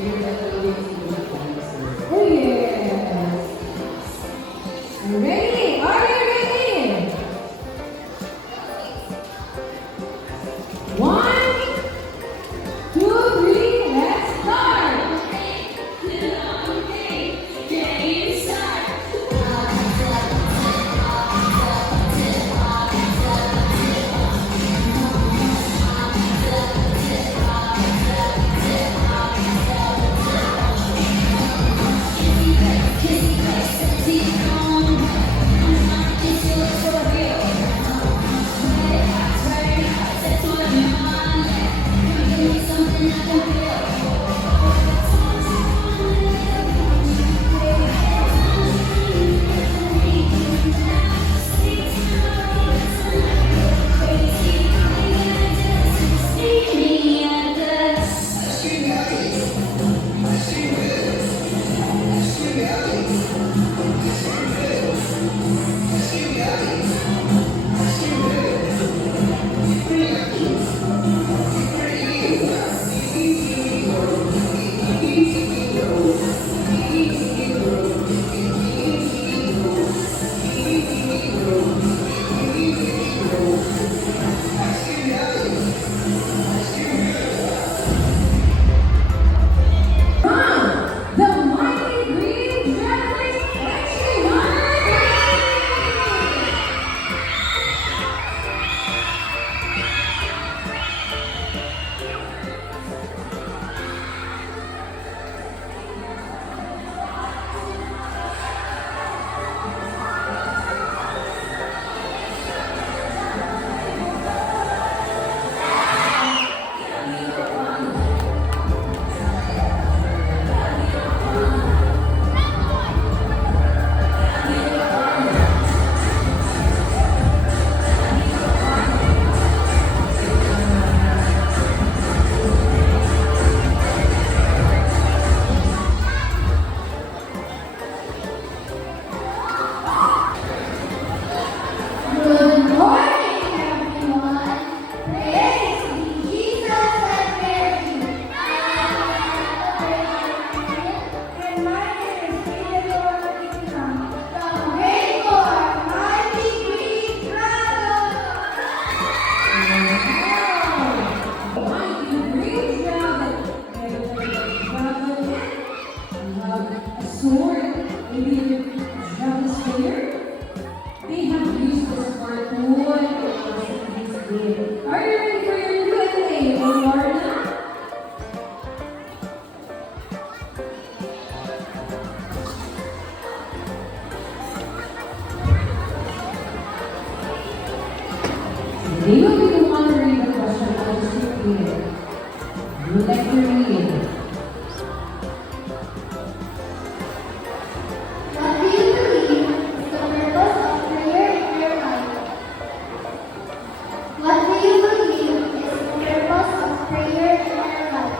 you're definitely feeling cancer. Oh yes. Are you ready? Are you ready? One, two, three, let's start. The mighty green dragon actually Good morning, everyone. Praise be Jesus and Mary. And my name is Theodore Ikram, the Rainbow Mighty Green Dragon. Wow! Mighty Green Dragon. We have a sword, maybe a dragon slayer. They have used this for toy in this game. Are you ready for your Q&A, Lorna? They will be the one to read the question. I'll just repeat it. Would you like to read? What do you believe is the purpose of prayer in your life? What do you believe is the purpose of prayer in your life?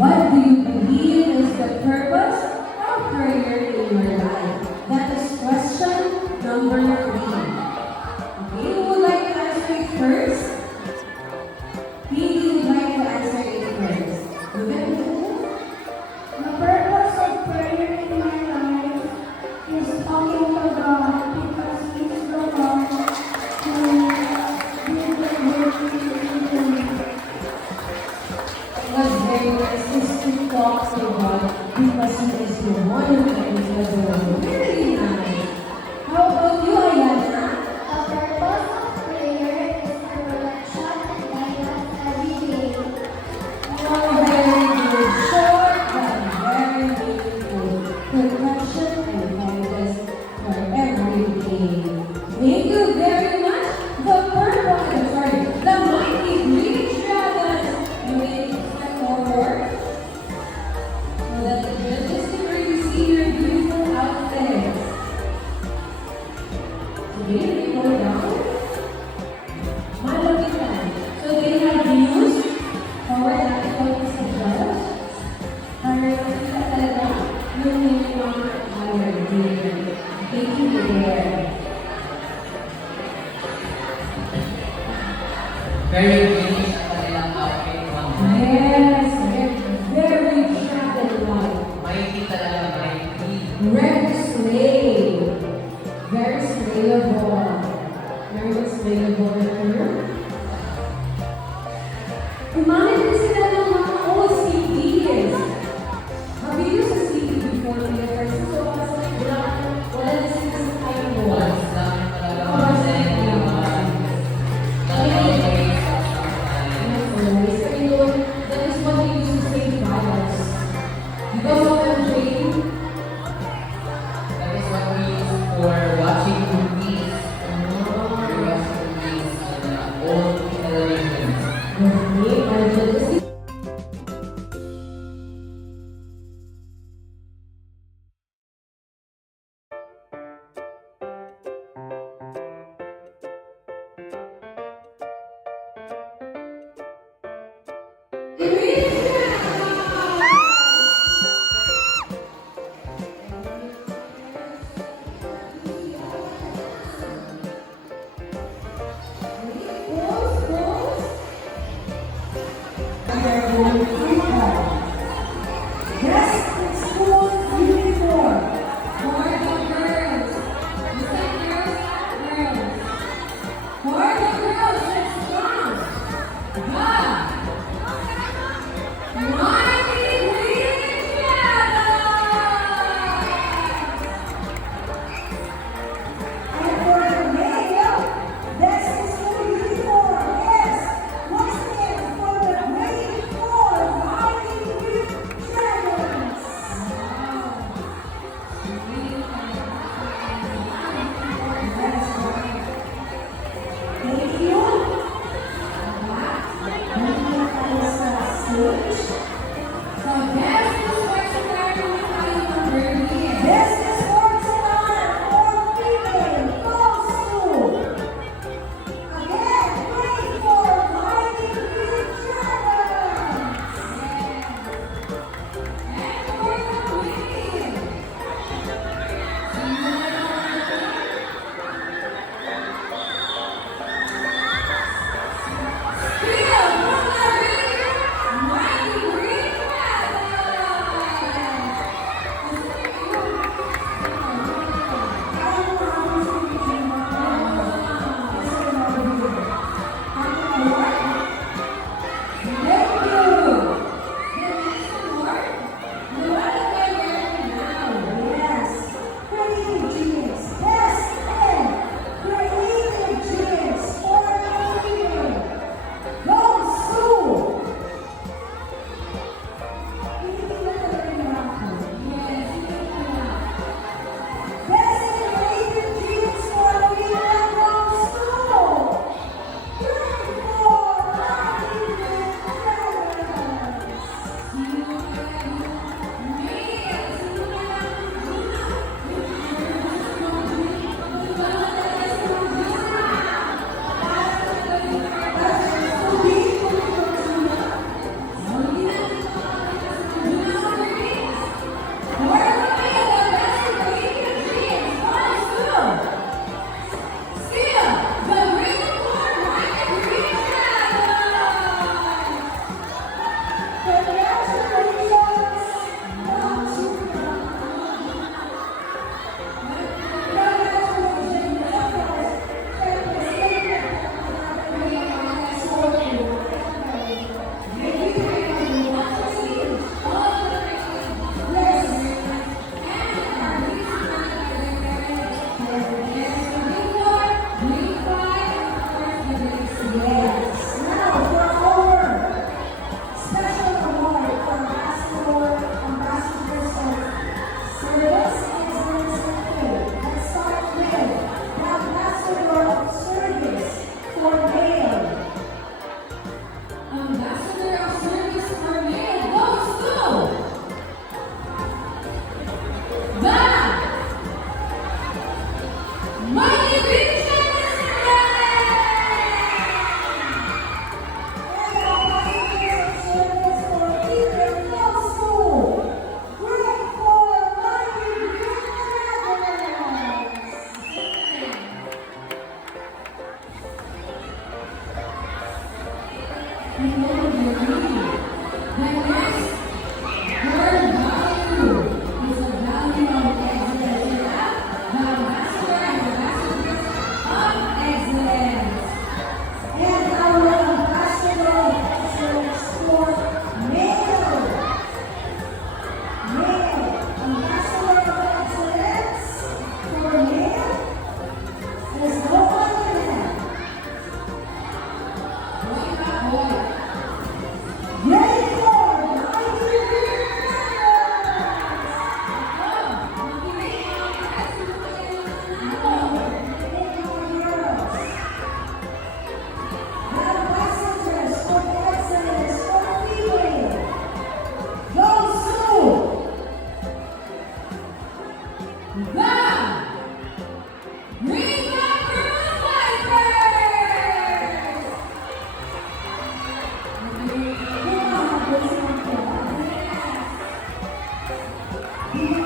What do you believe is the purpose of prayer in your life? That is question number 3. Okay, who would like to answer it first? Maybe would like to answer it first. The purpose of prayer in my life is talking to God because He's the one who did the work in me. It was very nice to talk to God because He is the one who opens the door. Very nice. How about you, Ayana? The purpose of prayer is for protection and guidance every day. Oh, very good. Short but very beautiful. Protection and guidance for every day. Thank you very much. The mighty green dragon. You may step forward so that the judges can really see your beautiful outfits. Gumamit din sila ng mga old CDs. Have you used a CD before in your first? So, kasi wala na sila sa time mo. Once lang talaga Oh, kasi sige. yung mga Yes, so you know, that is what we use to save files. You guys know what I'm saying? that is what we use for watching movies. For watching movies on old televisions. Okay, Angel, kasi Yes, school uniform for the girls. You said girls? For the girls, let's go. Mighty Green And for the male, that's the school uniform. Yes, once again, for the grade 4 Because